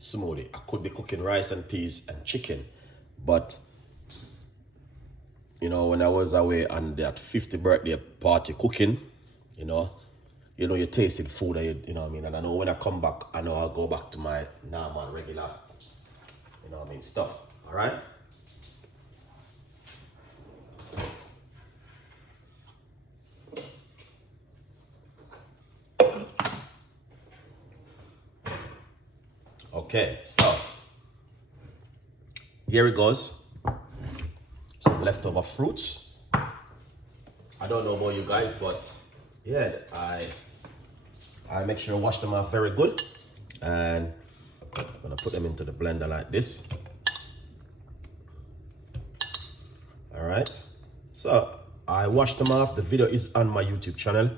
smoothie. I could be cooking rice and peas and chicken, but you know, when I was away on that 50th birthday party cooking, you know, you tasted food, and you know what I mean? And I know when I come back, I know I'll go back to my normal, regular, you know what I mean, stuff, all right? Okay, so here it goes. Some leftover fruits. I don't know about you guys, but yeah, I make sure I wash them off very good, and I'm gonna put them into the blender like this. All right, so I washed them off. The video is on my YouTube channel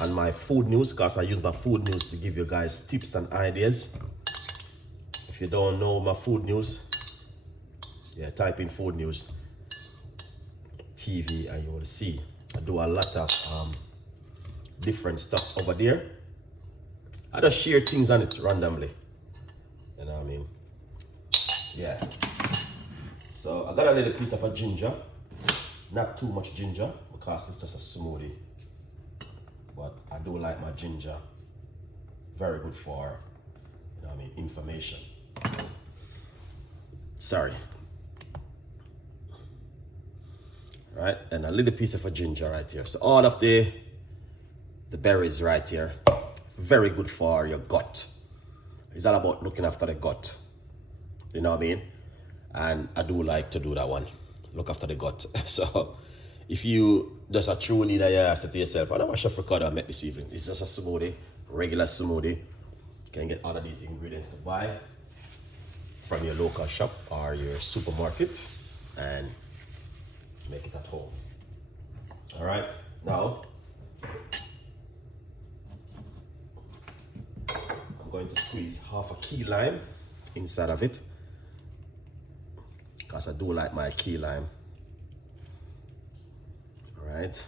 and my food news, because I use my food news to give you guys tips and ideas. If you don't know my food news, yeah, type in food news TV and you will see I do a lot of different stuff over there. I just share things on it randomly, you know what I mean? Yeah. So I got a little piece of a ginger, not too much ginger because it's just a smoothie, but I do like my ginger. Very good for, you know what I mean, information. Sorry. Right, and a little piece of a ginger right here. So all of the berries right here, very good for your gut. It's all about looking after the gut, you know what I mean? And I do like to do that one, look after the gut. So if you just a true leader, you say to yourself, I know what Chef Ricardo I met this evening. It's just a smoothie, regular smoothie. You can get all of these ingredients to buy from your local shop or your supermarket and make it at home. All right, now I'm going to squeeze half a key lime inside of it, because I do like my key lime. All right.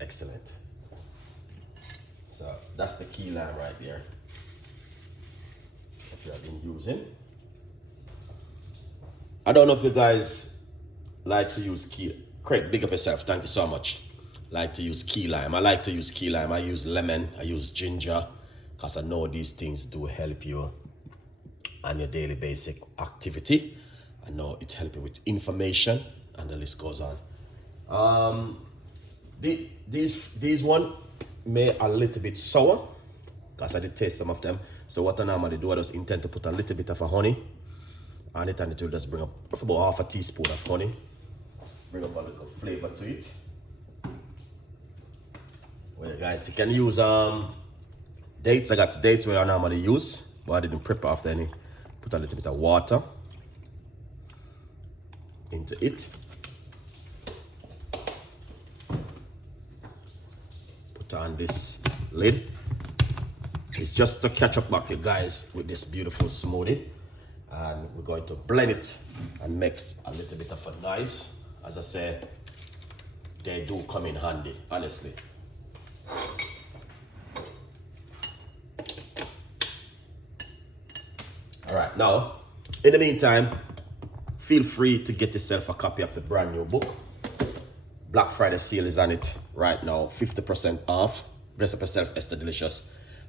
Excellent. So that's the key lime right there that you have been using. I don't know if you guys like to use key. Craig, big up yourself. Thank you so much. Like to use key lime. I like to use key lime. I use lemon. I use ginger, because I know these things do help you on your daily basic activity. I know it helps you with information, and the list goes on. These one may a little bit sour, because I did taste some of them. So what I normally do, I just intend to put a little bit of a honey on it, and it will just bring up about half a teaspoon of honey. Bring up a little flavor to it. Well, guys, you can use dates. I got dates where I normally use, but I didn't prep after any. Put a little bit of water into it. On this lid. It's just to catch up back, you guys, with this beautiful smoothie, and we're going to blend it and mix a little bit of a nice. As I said, they do come in handy, honestly. All right, now in the meantime, feel free to get yourself a copy of the brand new book. Black Friday sale is on it right now, 50% off. Bless up yourself, Esther Delicious.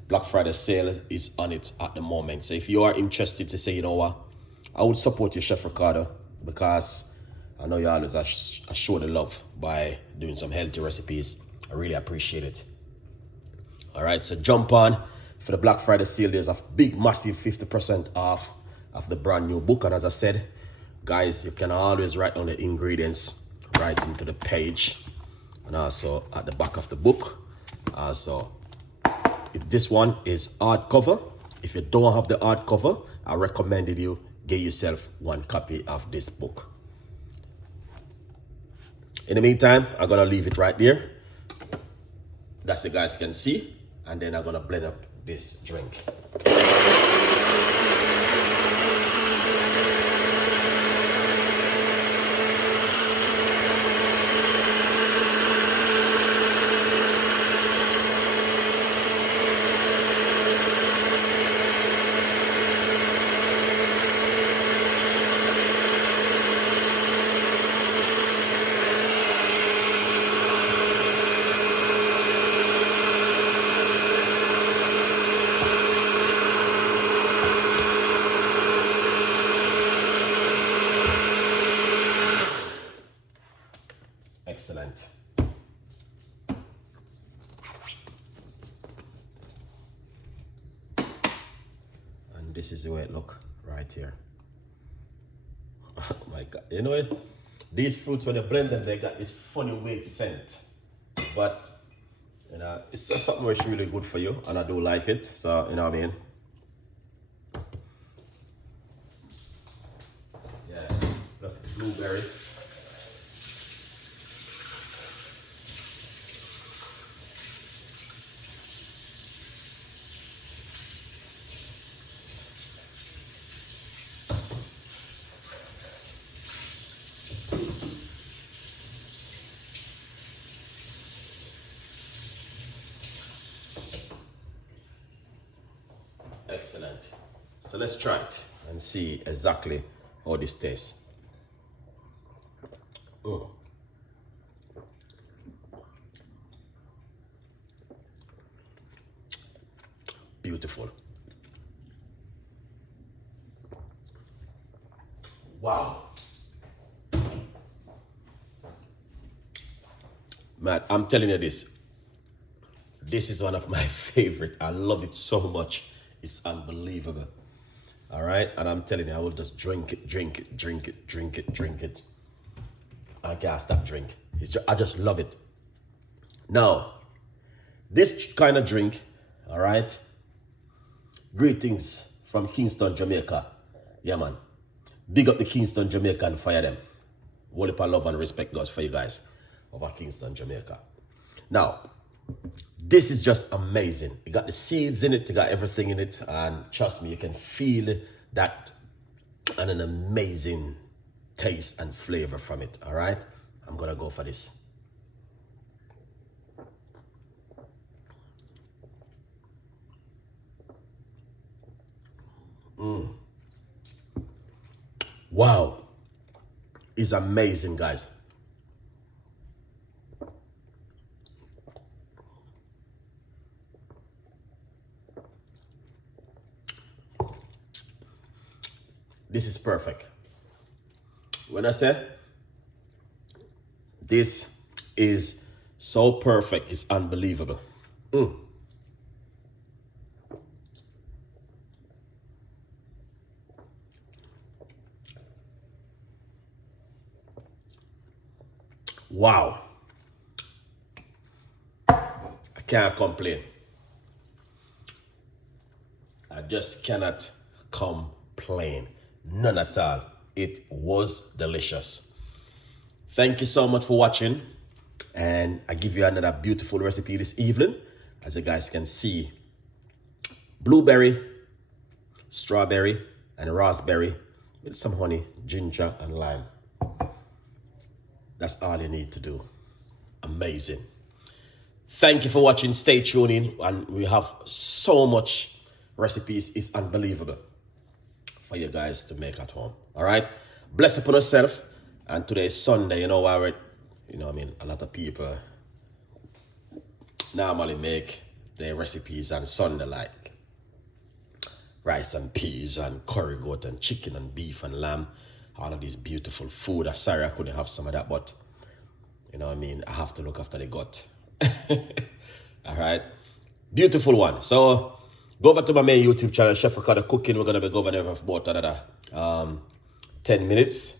Black Friday sale is on it at the moment. So if you are interested to say, you know what, I would support you, Chef Ricardo, because I know you always show the love by doing some healthy recipes. I really appreciate it. All right, so jump on for the Black Friday sale. There's a big, massive 50% off of the brand new book. And as I said, guys, you can always write down the ingredients right into the page, and also at the back of the book. Also, if this one is hardcover, if you don't have the hardcover, I recommended you get yourself one copy of this book. In the meantime, I'm gonna leave it right there. That's you guys can see, and then I'm gonna blend up this drink. this is the way it look right here. Oh my God, you know it? These fruits, when you blend them, they got this funny weird scent. But, you know, it's just something which is really good for you, and I do like it, so, you know what I mean? Yeah, plus the blueberry. Excellent. So let's try it and see exactly how this tastes. Mm. Beautiful. Wow. Man, I'm telling you this. This is one of my favorite. I love it so much. It's unbelievable. All right, and I'm telling you, I will just drink it, drink it, drink it, drink it, drink it. I can't stop drink. I just love it. Now, this kind of drink, all right. Greetings from Kingston, Jamaica. Yeah, man. Big up the Kingston, Jamaica, and fire them. Whole heap of love and respect goes for you guys over Kingston, Jamaica. Now, this is just amazing. You got the seeds in it, you got everything in it, and trust me, you can feel that and an amazing taste and flavor from it, all right? I'm gonna go for this. Wow, it's amazing, guys. This is perfect. When I say this is so perfect, it's unbelievable. Wow. I can't complain. I just cannot complain. None at all. It was delicious. Thank you so much for watching. And I give you another beautiful recipe this evening. As you guys can see, blueberry, strawberry, and raspberry with some honey, ginger, and lime. That's all you need to do. Amazing. Thank you for watching. Stay tuned in, and we have so much recipes. It's unbelievable for you guys to make at home. All right. Bless upon yourself. And today is Sunday. You know why we're, you know what I mean, a lot of people normally make their recipes on Sunday, like rice and peas and curry goat and chicken and beef and lamb. All of these beautiful food. I'm sorry I couldn't have some of that, but you know what I mean, I have to look after the gut. All right. Beautiful one. So go over to my main YouTube channel, Chef Ricardo Cooking. We're going to be going over for about another 10 minutes.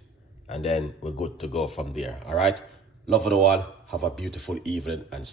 And then we're good to go from there. All right. Love you all. Have a beautiful evening and